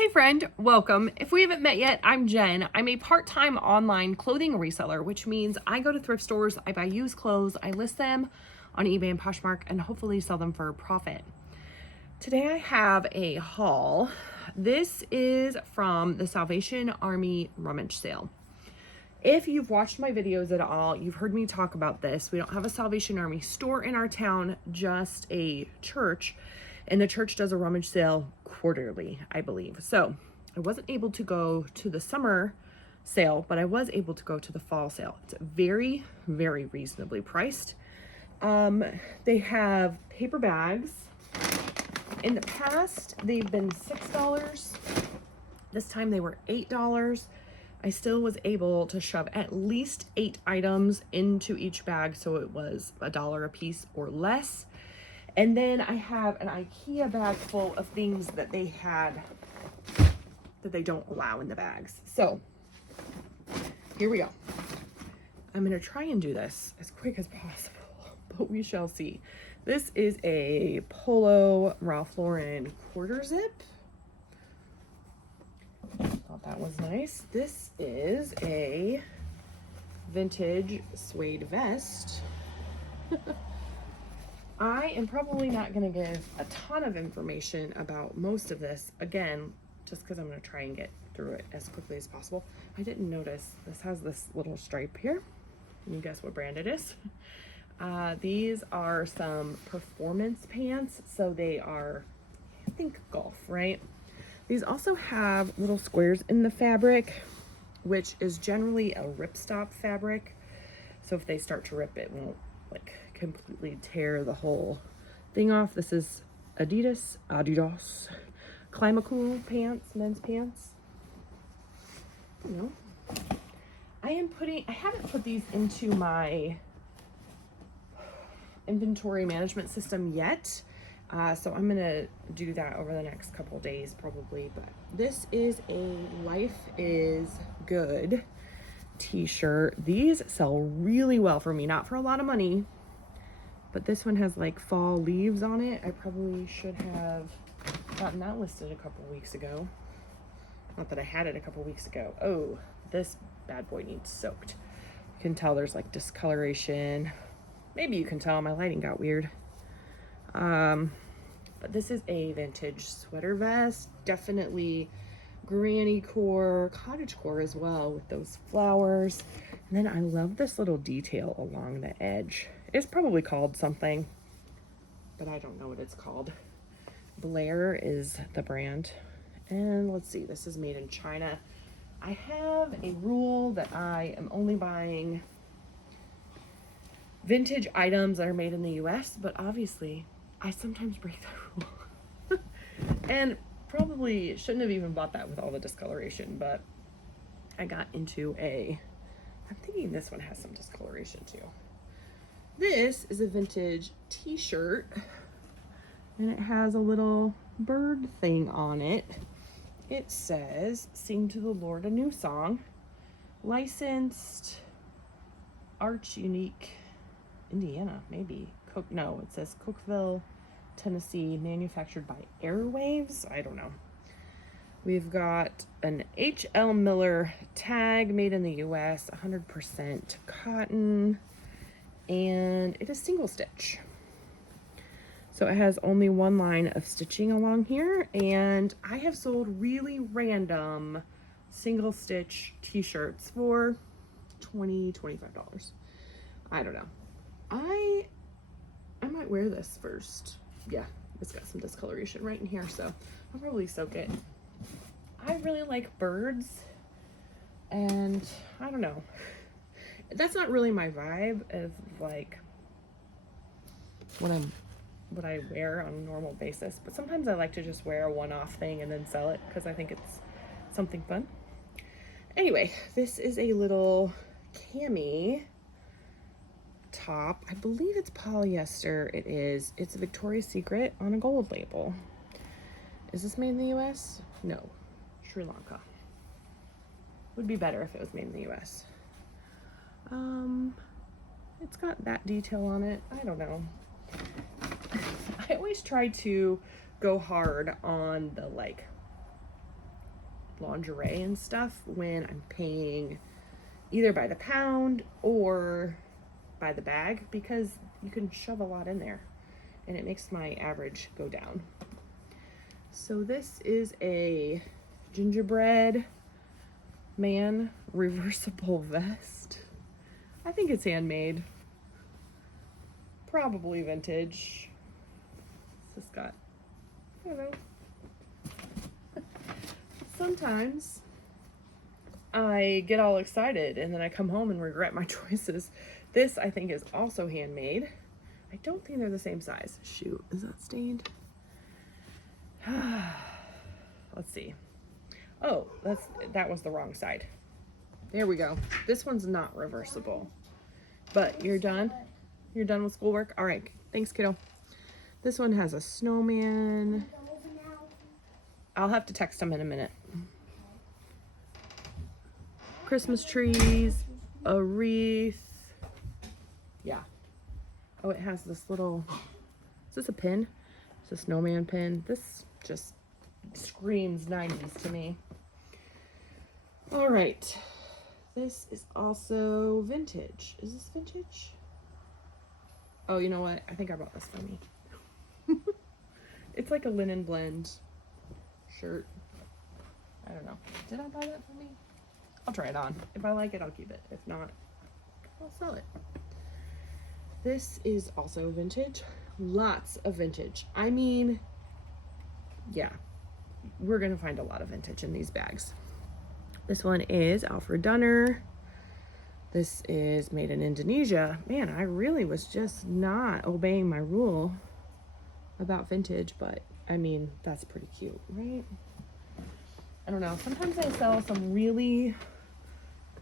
Hey friend, welcome. If we haven't met yet, I'm Jen. I'm a part-time online clothing reseller, which means I go to thrift stores, I buy used clothes, I list them on eBay and Poshmark, and hopefully sell them for a profit. Today I have a haul. This is from the Salvation Army Rummage sale. If you've watched my videos at all, you've heard me talk about this. We don't have a Salvation Army store in our town, just a church. And the church does a rummage sale quarterly, I believe. So I wasn't able to go to the summer sale, but I was able to go to the fall sale. It's very, very reasonably priced. They have paper bags. In the past, they've been $6. This time they were $8. I still was able to shove at least 8 items into each bag, so it was $1 a piece or less. And then I have an IKEA bag full of things that they had that they don't allow in the bags. So here we go. I'm gonna try and do this as quick as possible, but we shall see. This is a Polo Ralph Lauren quarter zip. Thought that was nice. This is a vintage suede vest. I am probably not going to give a ton of information about most of this, again, just because I'm going to try and get through it as quickly as possible. I didn't notice this has this little stripe here. Can you guess what brand it is? These are some performance pants, so they are, I think, golf, right? These also have little squares in the fabric, which is generally a ripstop fabric. So if they start to rip, it won't like completely tear the whole thing off. This is Adidas Climacool pants, men's pants. You know, I haven't put these into my inventory management system yet. So I'm gonna do that over the next couple days probably, but this is a Life is Good t-shirt. These sell really well for me, not for a lot of money, but this one has like fall leaves on it. I probably should have gotten that listed a couple weeks ago. Not that I had it a couple weeks ago. Oh, this bad boy needs soaked. You can tell there's like discoloration. Maybe you can tell my lighting got weird. But this is a vintage sweater vest, definitely granny core, cottage core as well with those flowers. And then I love this little detail along the edge. It's probably called something, but I don't know what it's called. Blair is the brand. And let's see, this is made in China. I have a rule that I am only buying vintage items that are made in the US, but obviously I sometimes break that rule. And probably shouldn't have even bought that with all the discoloration, but I got into I'm thinking this one has some discoloration too. This is a vintage t-shirt and it has a little bird thing on it. It says, "Sing to the Lord a new song, licensed Arch Unique, Indiana, maybe. No, it says Cookeville, Tennessee, manufactured by Airwaves." I don't know. We've got an H.L. Miller tag made in the US, 100% cotton, and it is single stitch. So it has only one line of stitching along here, and I have sold really random single stitch t-shirts for $20, $25. I don't know. I might wear this first. Yeah, it's got some discoloration right in here, so I'll probably soak it. I really like birds, and I don't know. That's not really my vibe of like what I wear on a normal basis, but sometimes I like to just wear a one-off thing and then sell it because I think it's something fun. Anyway, this is a little cami top. I believe it's polyester. It is. It's a Victoria's Secret on a gold label. Is this made in the US? No. Sri Lanka. Would be better if it was made in the US. It's got that detail on it. I don't know. I always try to go hard on the like lingerie and stuff when I'm paying either by the pound or by the bag, because you can shove a lot in there and it makes my average go down. So this is a gingerbread man reversible vest. I think it's handmade, probably vintage. It's just got, I don't know. Sometimes I get all excited and then I come home and regret my choices. This I think is also handmade. I don't think they're the same size. Shoot, is that stained? Let's see. Oh, that was the wrong side. There we go. This one's not reversible. But you're done? You're done with schoolwork? All right. Thanks, kiddo. This one has a snowman. I'll have to text them in a minute. Christmas trees, a wreath. Yeah. Oh, it has this little, is this a pin? It's a snowman pin. This just screams 90s to me. All right. This is also vintage. Is this vintage? Oh, you know what? I think I bought this for me. It's like a linen blend shirt. I don't know. Did I buy that for me? I'll try it on. If I like it, I'll keep it. If not, I'll sell it. This is also vintage. Lots of vintage. I mean, yeah, we're gonna find a lot of vintage in these bags. This one is Alfred Dunner. This is made in Indonesia. Man, I really was just not obeying my rule about vintage, but I mean, that's pretty cute, right? I don't know. Sometimes I sell some really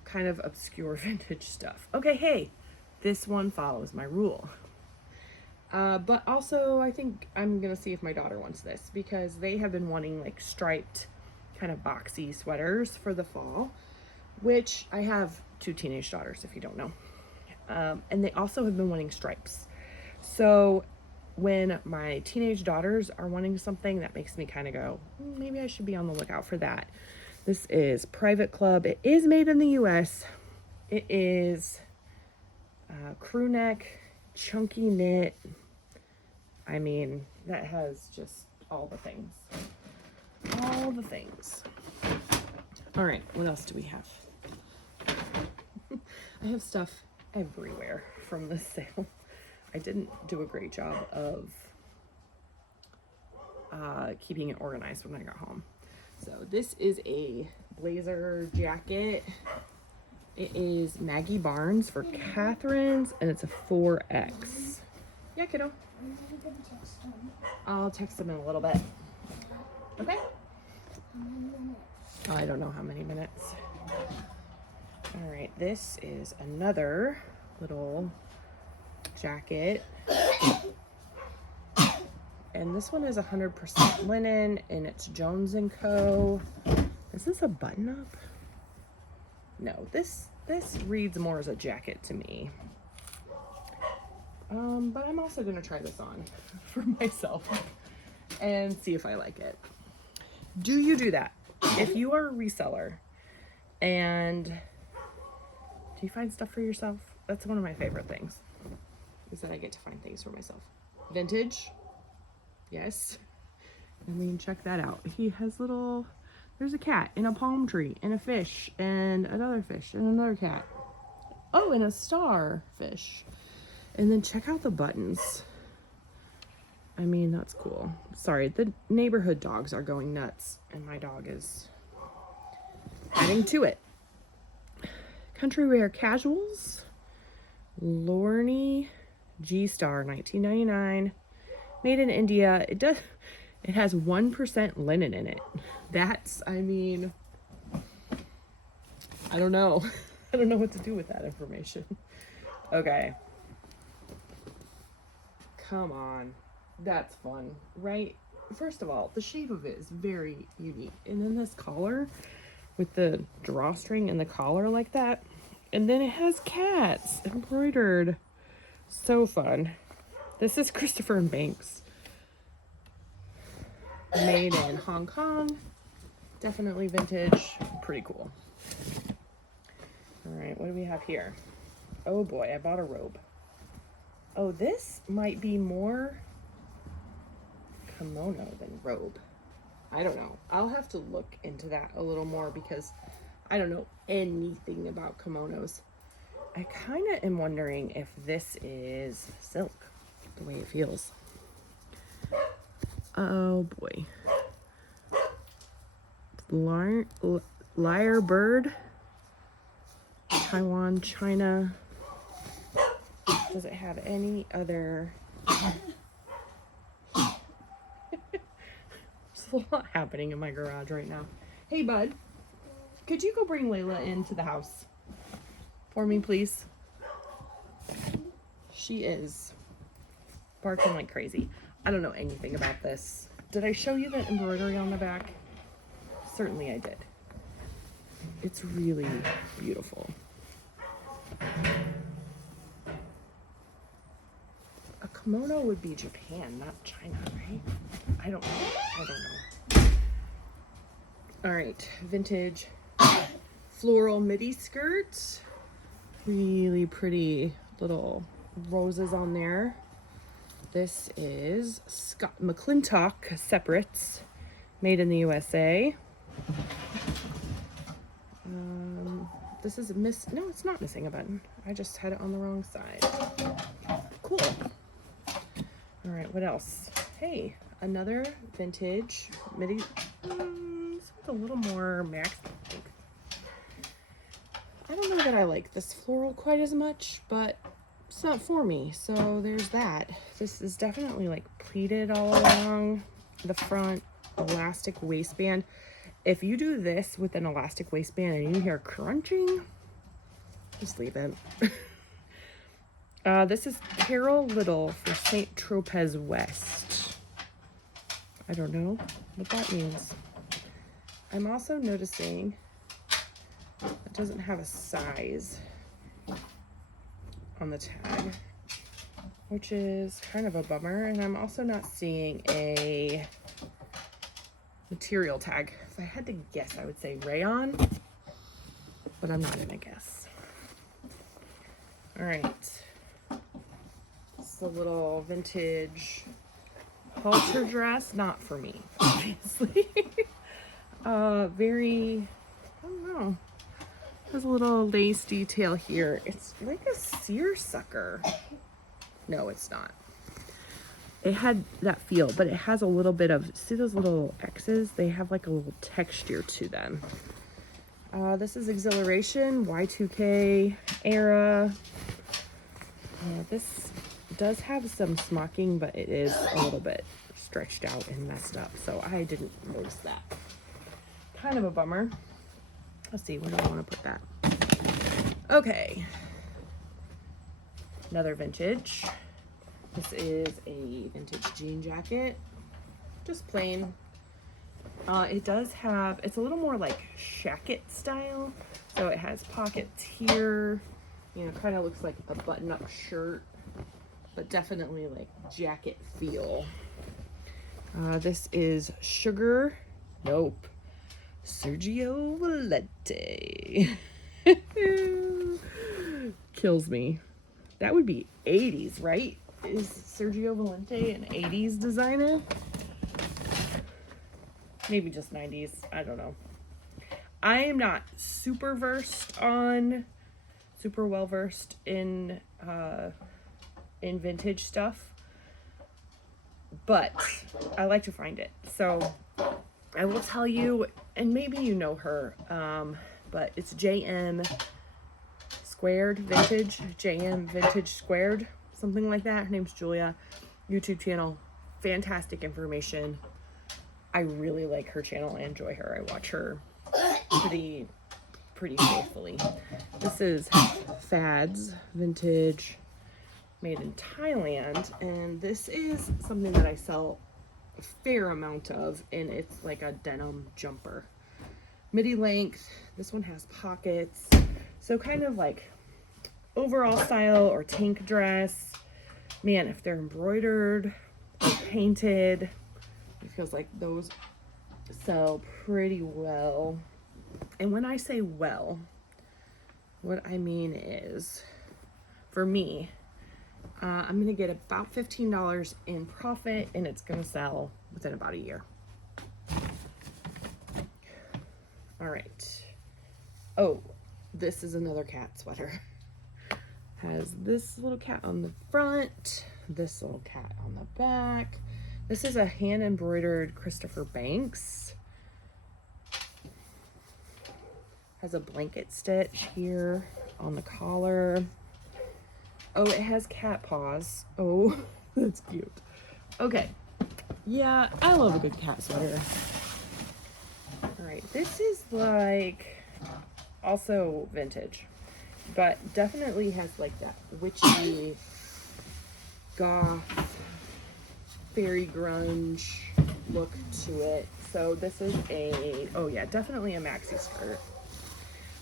kind of obscure vintage stuff. Okay, hey, this one follows my rule. But also, I think I'm gonna see if my daughter wants this, because they have been wanting like striped kind of boxy sweaters for the fall, which I have 2 teenage daughters, if you don't know. And they also have been wanting stripes. So when my teenage daughters are wanting something, that makes me kind of go, maybe I should be on the lookout for that. This is Private Club. It is made in the US. It is crew neck, chunky knit. I mean, that has just all the things. All the things. All right, what else do we have? I have stuff everywhere from this sale. I didn't do a great job of keeping it organized when I got home. So this is a blazer jacket. It is Maggie Barnes for Catherine's, and it's a 4X. Yeah, kiddo. I'll text them in a little bit. Okay? I don't know how many minutes. All right, this is another little jacket. And this one is 100% linen, and it's Jones & Co. Is this a button-up? No, this reads more as a jacket to me. But I'm also gonna try this on for myself and see if I like it. Do you do that? If you are a reseller and do you find stuff for yourself? That's one of my favorite things, is that I get to find things for myself. Vintage, yes. I mean, check that out. He has there's a cat and a palm tree and a fish and another fish and another cat. Oh, and a starfish. And then check out the buttons. I mean, that's cool. Sorry, the neighborhood dogs are going nuts, and my dog is adding to it. Country Wear Casuals. Lorne G-Star, 1999. Made in India. It has 1% linen in it. That's, I mean, I don't know. I don't know what to do with that information. Okay. Come on. That's fun, right? First of all, the shape of it is very unique. And then this collar with the drawstring and the collar like that. And then it has cats embroidered. So fun. This is Christopher and Banks. Made in Hong Kong. Definitely vintage, pretty cool. All right, what do we have here? Oh boy, I bought a robe. Oh, this might be more kimono than robe. I don't know. I'll have to look into that a little more because I don't know anything about kimonos. I kind of am wondering if this is silk, the way it feels. Oh boy. Lyre bird, Taiwan, China. Does it have any other? There's a lot happening in my garage right now. Hey bud, could you go bring Layla into the house for me, please? She is barking like crazy. I don't know anything about this. Did I show you the embroidery on the back? Certainly I did. It's really beautiful. A kimono would be Japan, not China, right? I don't know. All right, vintage floral midi skirt. Really pretty little roses on there. This is Scott McClintock separates, made in the USA. This is no, it's not missing a button. I just had it on the wrong side. Cool. All right, what else? Hey, another vintage midi. It's with a little more max. I don't know that I like this floral quite as much, but it's not for me, so there's that. This is definitely like pleated all along the front, elastic waistband. If you do this with an elastic waistband and you hear crunching, just leave it. This is Carol Little for St. Tropez West. I don't know what that means. I'm also noticing it doesn't have a size on the tag, which is kind of a bummer. And I'm also not seeing a material tag. If I had to guess, I would say rayon, but I'm not gonna guess. All right, it's a little vintage halter dress, not for me, obviously. Very, I don't know. There's a little lace detail here. It's like a seersucker. No, it's not. It had that feel, but it has a little bit of, see those little X's? They have like a little texture to them. This is Exhilaration, Y2K era. This does have some smocking, but it is a little bit stretched out and messed up, so I didn't notice that. Kind of a bummer. Let's see, where do I want to put that? Okay. Another vintage. This is a vintage jean jacket. Just plain. It does have, it's a little more like shacket style. So it has pockets here. You know, kind of looks like a button-up shirt, but definitely like jacket feel. This is Sugar. Nope. Sergio Valente. Kills me. That would be 80s, right? Is Sergio Valente an 80s designer? Maybe just 90s. I don't know. I am not super well versed in vintage stuff, but I like to find it. So I will tell you, and maybe you know her, but it's JM Squared Vintage, JM Vintage Squared, something like that. Her name's Julia. YouTube channel, fantastic information. I really like her channel. I enjoy her. I watch her pretty faithfully. This is Fads Vintage, made in Thailand, and this is something that I sell a fair amount of, and it's like a denim jumper. Midi length. This one has pockets, so kind of like overall style or tank dress. Man, if they're embroidered or painted, it feels like those So pretty well. And when I say well, what I mean is, for me, I'm going to get about $15 in profit, and it's going to sell within about a year. All right. Oh, this is another cat sweater. Has this little cat on the front, this little cat on the back. This is a hand embroidered Christopher Banks. Has a blanket stitch here on the collar. Oh, it has cat paws. Oh, that's cute. Okay. Yeah, I love a good cat sweater. All right, this is like also vintage, but definitely has like that witchy, goth, fairy grunge look to it. So this is a, oh yeah, definitely a maxi skirt.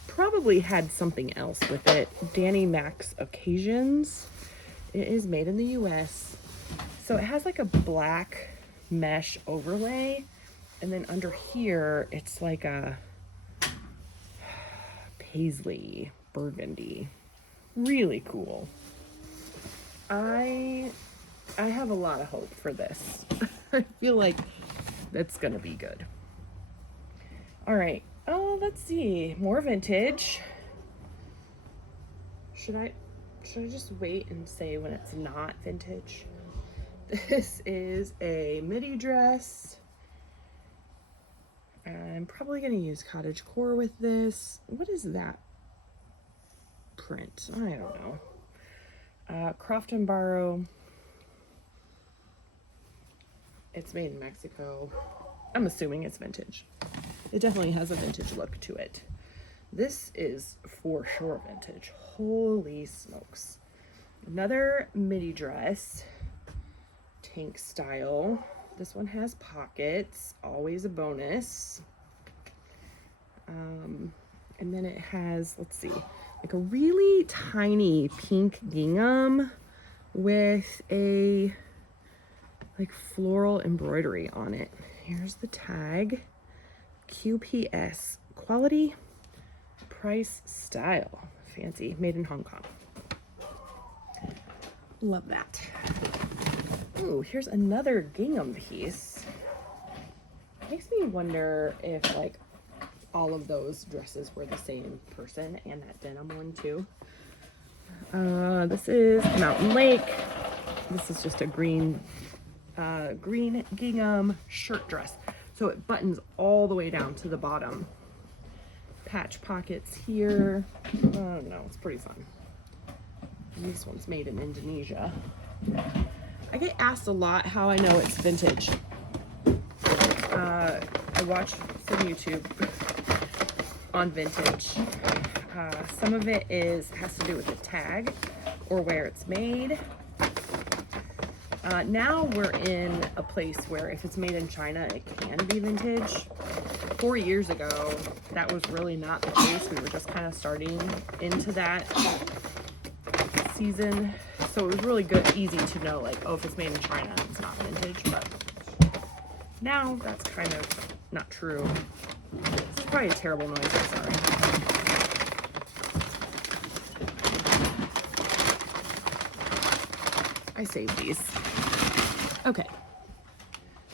Probably had something else with it. Danny Max Occasions. It is made in the US. So it has like a black mesh overlay, and then under here it's like a paisley burgundy. Really cool. I have a lot of hope for this. I feel like that's gonna be good. All right. Oh, let's see. More vintage. Should I just wait and say when it's not vintage? This is a midi dress. I'm probably going to use cottage core with this. What is that print? I don't know. Croft and Borrow. It's made in Mexico. I'm assuming it's vintage. It definitely has a vintage look to it. This is for sure vintage. Holy smokes. Another midi dress. Tank style. This one has pockets. Always a bonus. And then it has, let's see, like a really tiny pink gingham with a like floral embroidery on it. Here's the tag. QPS, quality, price, style. Fancy, made in Hong Kong. Love that. Ooh, here's another gingham piece. Makes me wonder if like all of those dresses were the same person, and that denim one too. This is Mountain Lake. This is just a green gingham shirt dress. So it buttons all the way down to the bottom. Patch pockets here. I don't know, it's pretty fun. And this one's made in Indonesia. I get asked a lot how I know it's vintage. I watch some YouTube on vintage. Some of it has to do with the tag or where it's made. Now we're in a place where if it's made in China, it can be vintage. 4 years ago, that was really not the case. We were just kind of starting into that season. So it was really good, easy to know, like, oh, if it's made in China, it's not vintage. But now that's kind of not true. It's probably a terrible noise, I'm sorry. I saved these. Okay,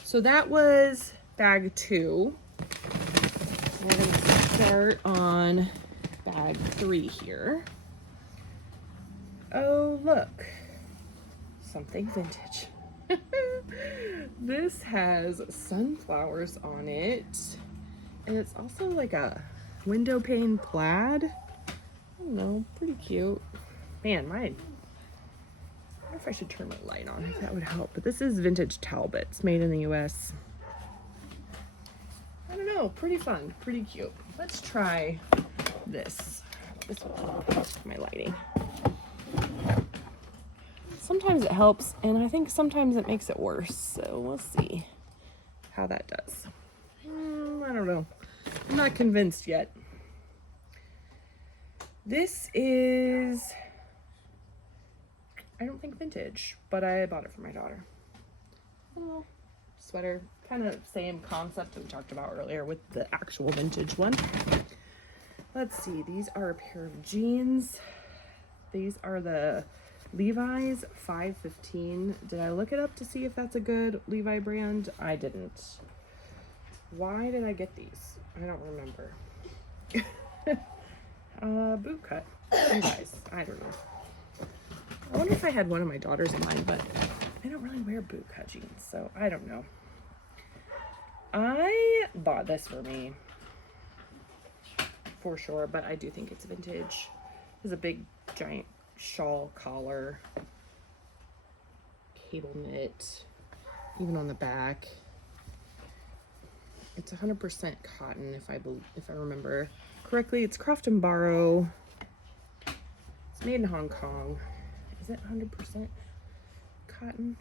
so that was bag 2. We're gonna start on bag 3 here. Oh, look, something vintage. This has sunflowers on it, and it's also like a window pane plaid. I don't know, pretty cute. Man, I wonder if I should turn my light on, if that would help. But this is vintage Talbot. It's made in the US. I don't know, pretty fun, pretty cute. Let's try this. This will help my lighting. Sometimes it helps, and I think sometimes it makes it worse. So we'll see how that does. I don't know. I'm not convinced yet. This is, I don't think vintage, but I bought it for my daughter. Oh, sweater. Kind of same concept that we talked about earlier with the actual vintage one. Let's see, these are a pair of jeans. These are the Levi's 515. Did I look it up to see if that's a good Levi brand? I didn't. Why did I get these? I don't remember. Boot cut. Levi's. I don't know. I wonder if I had one of my daughters in mind, but I don't really wear boot cut jeans, so I don't know. I bought this for me, for sure, but I do think it's vintage. There's a big, giant shawl collar, cable knit, even on the back. It's 100% cotton, if I remember correctly. It's Croft & Barrow. It's made in Hong Kong. Is it 100% cotton?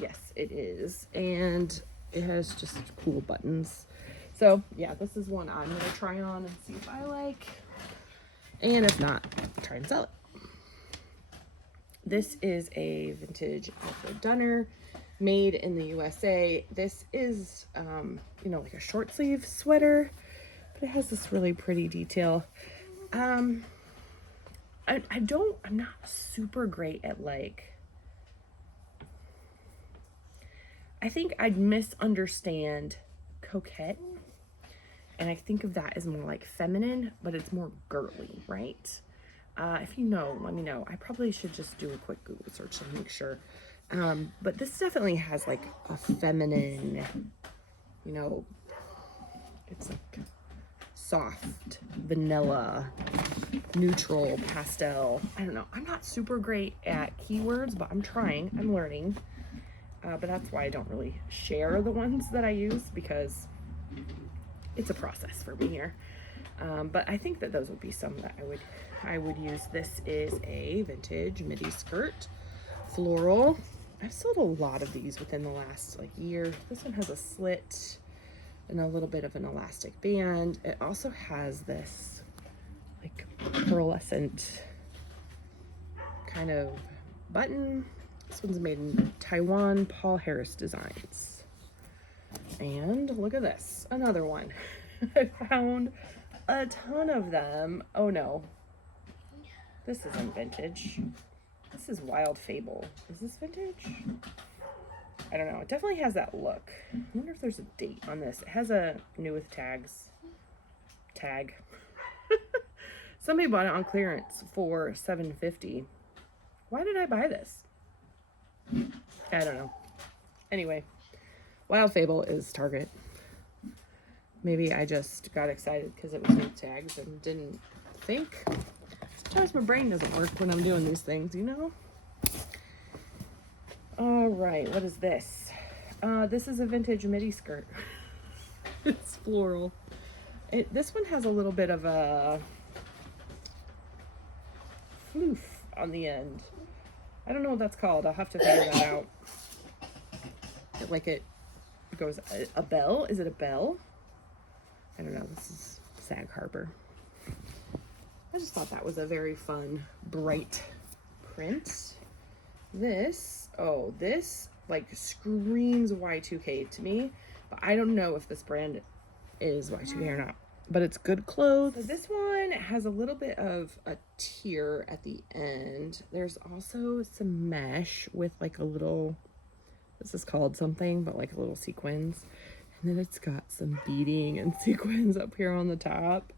Yes, it is. And it has just cool buttons. So yeah, this is one I'm gonna try on and see if I like. And if not, try and sell it. This is a vintage Alfred Dunner, made in the USA. This is, you know, like a short sleeve sweater, but it has this really pretty detail. I'm not super great at, like, I think I'd misunderstand coquette, and I think of that as more like feminine, but it's more girly, right? If you know, let me know. I probably should just do a quick Google search to make sure. But this definitely has like a feminine, you know, it's like soft, vanilla, neutral, pastel. I don't know. I'm not super great at keywords, but I'm trying. I'm learning. But that's why I don't really share the ones that I use, because it's a process for me here. But I think that those would be some that I would use. This is a vintage midi skirt, floral. I've sold a lot of these within the last like year. This one has a slit and a little bit of an elastic band. It also has this like pearlescent kind of button. This one's made in Taiwan, Paul Harris Designs. And look at this, another one. I found a ton of them. Oh no, this isn't vintage. This is Wild Fable. Is this vintage? I don't know. It definitely has that look. I wonder if there's a date on this. It has a new with tags. Tag. Somebody bought it on clearance for $7.50. Why did I buy this? I don't know. Anyway, Wild Fable is Target. Maybe I just got excited because it was with tags and didn't think. Sometimes my brain doesn't work when I'm doing these things, you know? All right, what is this? This is a vintage midi skirt. It's floral. This one has a little bit of a floof on the end. I don't know what that's called. I'll have to figure that out. It goes a bell. Is it a bell? I don't know. This is Sag Harbor. I just thought that was a very fun, bright print. This like screams Y2K to me, but I don't know if this brand is Y2K or not, but it's good clothes. So this one has a little bit of a tier at the end. There's also some mesh with like a little, this is called something, but like a little sequins. And then it's got some beading and sequins up here on the top.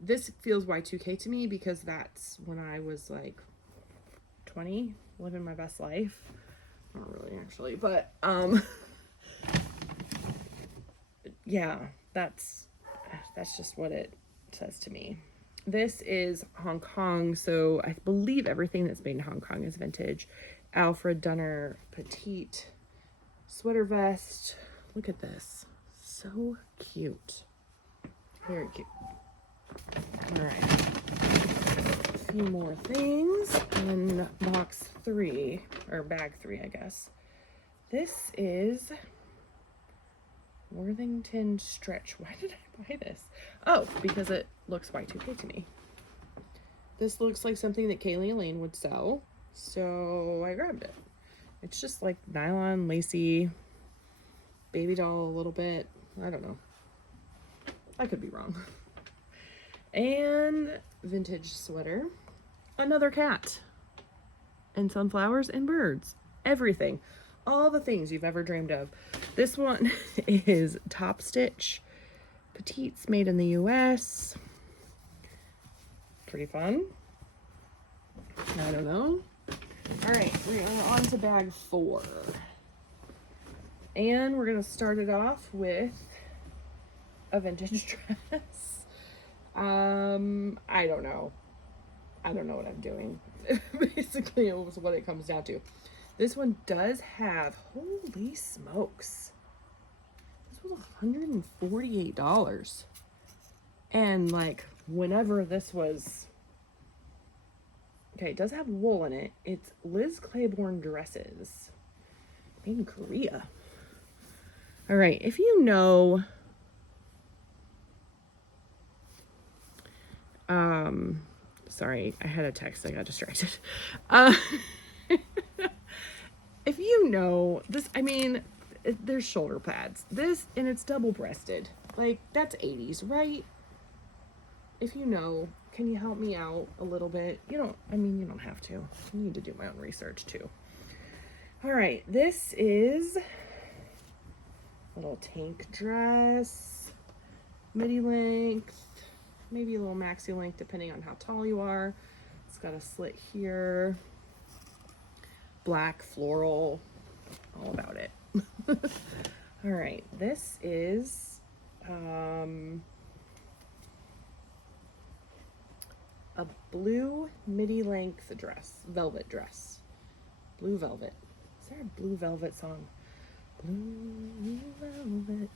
This feels Y2K to me because that's when I was like 20, living my best life. Not really actually, but yeah, that's just what it says to me. This is Hong Kong, so I believe everything that's made in Hong Kong is vintage. Alfred Dunner petite sweater vest. Look at this, so cute, very cute. All right, a few more things in box 3, or bag 3, I guess. This is Worthington Stretch. Why did I buy this? Oh, because it looks Y2K to me. This looks like something that Kaylee Elaine would sell. So I grabbed it. It's just like nylon, lacy, baby doll a little bit. I don't know. I could be wrong. And vintage sweater. Another cat. And sunflowers and birds. Everything. All the things you've ever dreamed of. This one is top stitch. Petites made in the US. Pretty fun. I don't know. All right, we're on to bag 4. And we're going to start it off with a vintage dress. I don't know. I don't know what I'm doing. Basically, it was what it comes down to. This one does have, holy smokes. This was $148. And like, whenever this was, okay, it does have wool in it. It's Liz Claiborne dresses. Made in Korea. All right, if you know, sorry, I had a text, I got distracted. If you know this, I mean, there's shoulder pads. This, and it's double-breasted. Like, that's 80s, right? If you know, can you help me out a little bit? You don't, I mean, you don't have to. I need to do my own research, too. All right, this is a little tank dress, midi length, maybe a little maxi length, depending on how tall you are. It's got a slit here. Black, floral, all about it. All right, this is a blue midi length dress, velvet dress. Blue velvet. Is there a blue velvet song? Blue velvet.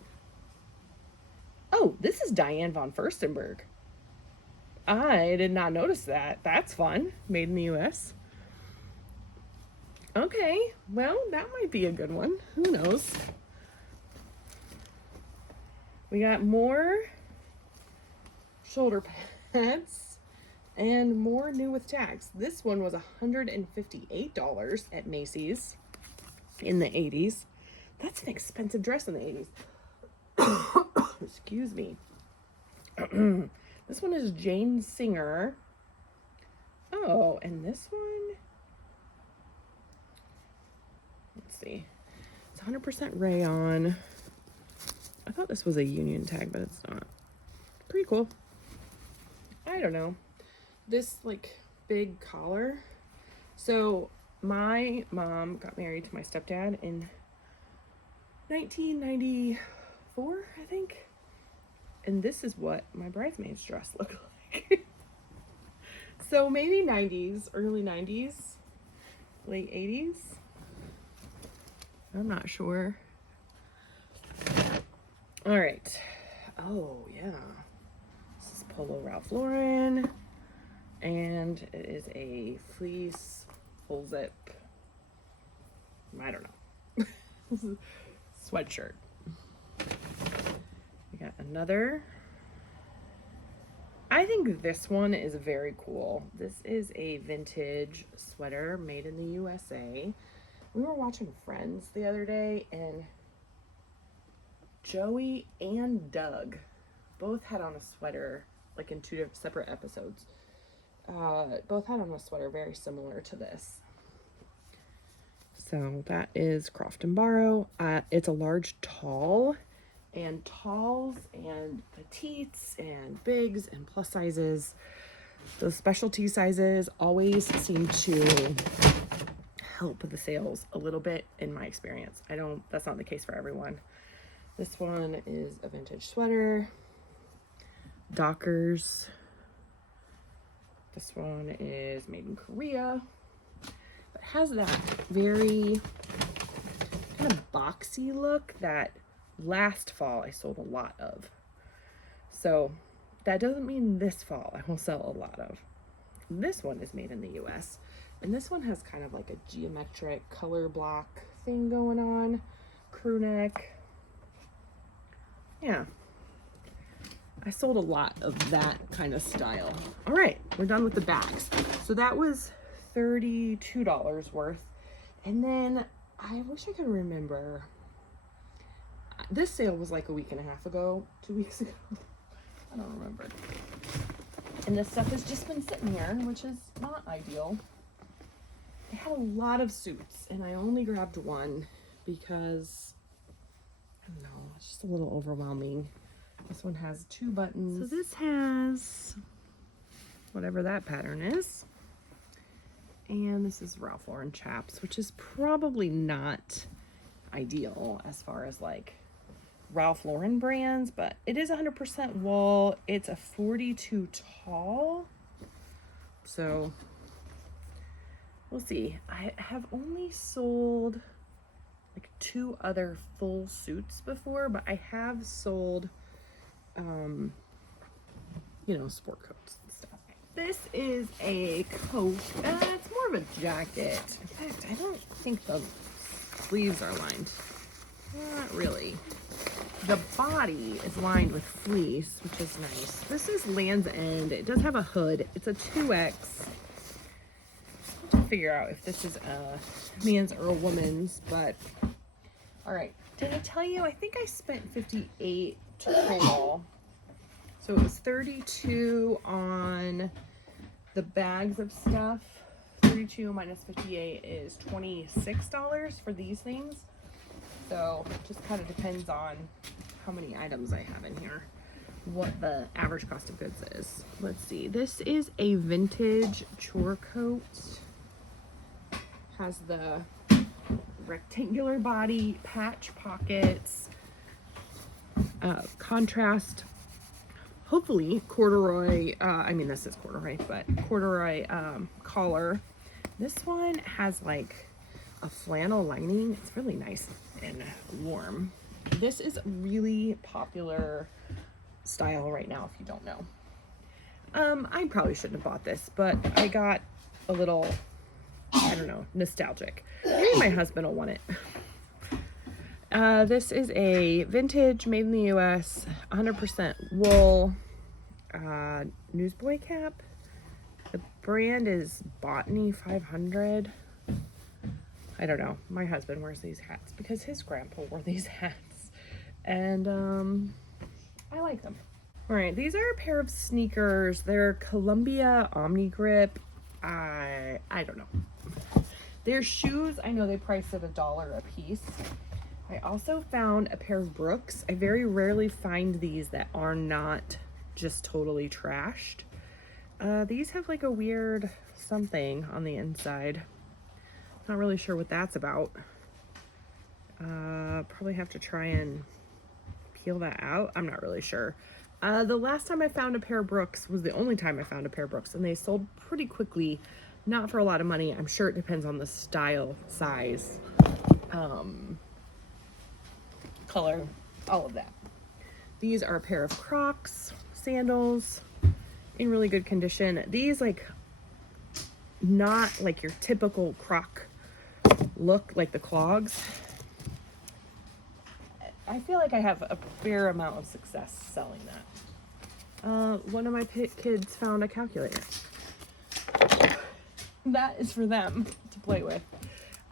Oh, this is Diane von Furstenberg. I did not notice that. That's fun. Made in the US. Okay, well, that might be a good one. Who knows? We got more shoulder pads and more new with tags. This one was $158 at Macy's in the 80s. That's an expensive dress in the 80s. Excuse me. This one is Jane Singer. Oh, and this one, let's see. It's 100% rayon. I thought this was a union tag, but it's not. Pretty cool. I don't know. This like big collar. So my mom got married to my stepdad in 1994, I think. And this is what my bridesmaid's dress looked like. So maybe 90s, early 90s, late 80s. I'm not sure. All right. Oh, yeah. This is Polo Ralph Lauren. And it is a fleece full zip. I don't know. Sweatshirt. We got another. I think this one is very cool. This is a vintage sweater made in the USA. We were watching Friends the other day, and Joey and Doug both had on a sweater, like in 2 separate episodes. Both had on a sweater very similar to this. So that is Croft & Barrow. It's a large tall, and talls and petites and bigs and plus sizes. Those specialty sizes always seem to help the sales a little bit in my experience. That's not the case for everyone. This one is a vintage sweater. Dockers. This one is made in Korea. It has that very kind of boxy look that last fall I sold a lot of. So that doesn't mean this fall I will sell a lot of. This one is made in the US, and this one has kind of like a geometric color block thing going on. Crew neck. Yeah. I sold a lot of that kind of style. All right, we're done with the bags. So that was $32 worth. And then I wish I could remember. This sale was like a week and a half ago, 2 weeks ago. I don't remember. And this stuff has just been sitting here, which is not ideal. They had a lot of suits, and I only grabbed one because, I don't know, it's just a little overwhelming. This one has 2 buttons. So this has whatever that pattern is. And this is Ralph Lauren chaps, which is probably not ideal as far as like Ralph Lauren brands, but it is 100% wool. It's a 42 tall. So we'll see. I have only sold like 2 other full suits before, but I have sold, you know, sport coats and stuff. This is a coat. It's more of a jacket. In fact, I don't think the sleeves are lined. Not really. The body is lined with fleece, which is nice. This is Land's End. It does have a hood. It's a 2X. I have to figure out if this is a man's or a woman's, but all right. Did I tell you? I think I spent $58 total. So it was $32 on the bags of stuff. 32 minus 58 is $26 for these things. So it just kind of depends on how many items I have in here, what the average cost of goods is. Let's see. This is a vintage chore coat. Has the rectangular body, patch pockets, contrast, hopefully corduroy, I mean this is corduroy, but corduroy collar. This one has like a flannel lining. It's really nice and warm. This is a really popular style right now, if you don't know. I probably shouldn't have bought this, but I got a little, I don't know, nostalgic. Maybe my husband will want it. This is a vintage, made in the US, 100% wool newsboy cap. The brand is Botany 500. I don't know. My husband wears these hats because his grandpa wore these hats. And I like them. All right, these are a pair of sneakers. They're Columbia Omni Grip. I don't know. Their shoes, I know they price at $1 a piece. I also found a pair of Brooks. I very rarely find these that are not just totally trashed. These have like a weird something on the inside. Not really sure what that's about. Probably have to try and peel that out. I'm not really sure. The last time I found a pair of Brooks was the only time I found a pair of Brooks, and they sold pretty quickly, not for a lot of money. I'm sure it depends on the style, size, color, all of that. These are a pair of Crocs sandals in really good condition. These like not like your typical Croc look, like the clogs. I feel like I have a fair amount of success selling that. One of my kids found a calculator. That is for them to play with.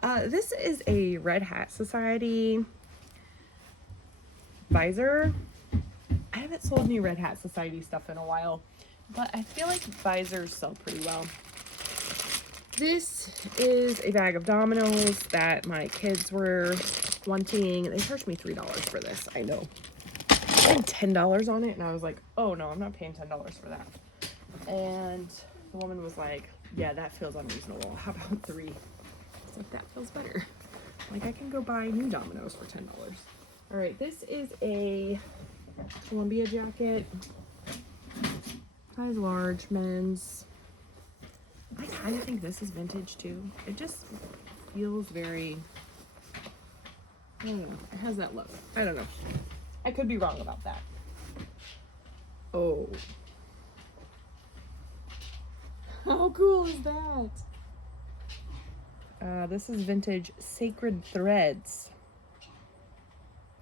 This is a Red Hat Society visor. I haven't sold any Red Hat Society stuff in a while, but I feel like visors sell pretty well. This is a bag of dominoes that my kids were wanting. They charged me $3 for this. I know. I had $10 on it, and I was like, oh no, I'm not paying $10 for that. And the woman was like, yeah, that feels unreasonable. How about $3? I was like, that feels better. Like, I can go buy new dominoes for $10. All right, this is a Columbia jacket. Size large, men's. I kind of think this is vintage too. It just feels very, I don't know, it has that look. I don't know. I could be wrong about that. Oh. How cool is that? This is vintage Sacred Threads.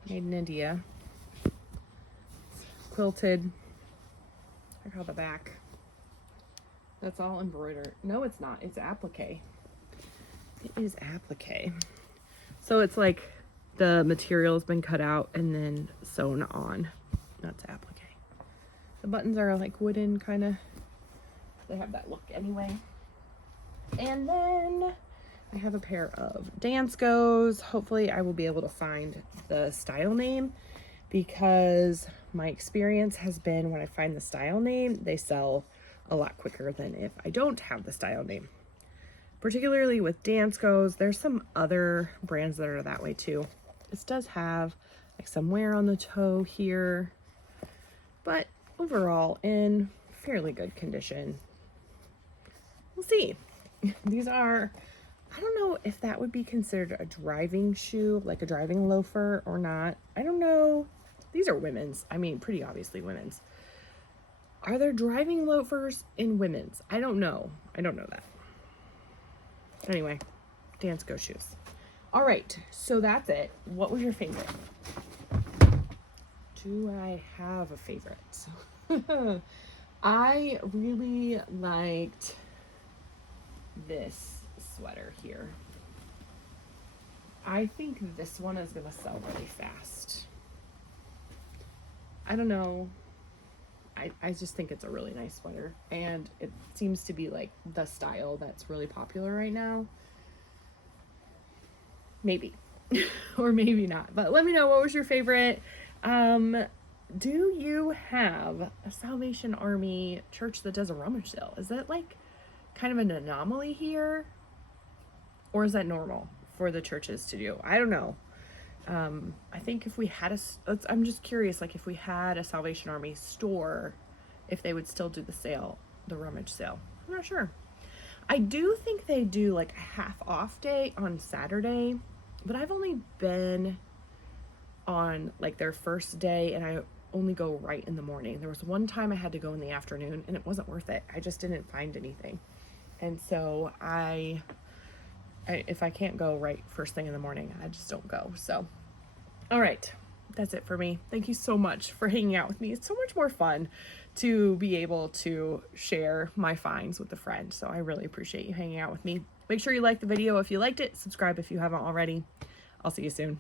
Made in India. It's quilted. Check out the back. That's all embroidered. No, it's not. It's applique. It is applique. So it's like the material's been cut out and then sewn on. That's applique. The buttons are like wooden, kind of. They have that look anyway. And then I have a pair of Danskos. Hopefully I will be able to find the style name, because my experience has been when I find the style name, they sell a lot quicker than if I don't have the style name. Particularly with Danskos. There's some other brands that are that way too. This does have like some wear on the toe here, but overall in fairly good condition. We'll see. These are, I don't know if that would be considered a driving shoe, like a driving loafer or not. I don't know. These are women's. I mean, pretty obviously women's. Are there driving loafers in women's? I don't know. I don't know that. Anyway, Dansko shoes. All right, so that's it. What was your favorite? Do I have a favorite? I really liked this sweater here. I think this one is gonna sell really fast. I don't know. I just think it's a really nice sweater, and it seems to be like the style that's really popular right now. Maybe. Or maybe not, but let me know, what was your favorite? Do you have a Salvation Army church that does a rummage sale? Is that like kind of an anomaly here, or is that normal for the churches to do? I don't know. I think if we had I'm just curious, like if we had a Salvation Army store, if they would still do the sale, the rummage sale. I'm not sure. I do think they do like a half off day on Saturday, but I've only been on like their first day, and I only go right in the morning. There was one time I had to go in the afternoon, and it wasn't worth it. I just didn't find anything. And so if I can't go right first thing in the morning, I just don't go. So, all right, that's it for me. Thank you so much for hanging out with me. It's so much more fun to be able to share my finds with a friend. So I really appreciate you hanging out with me. Make sure you like the video if you liked it. Subscribe if you haven't already. I'll see you soon.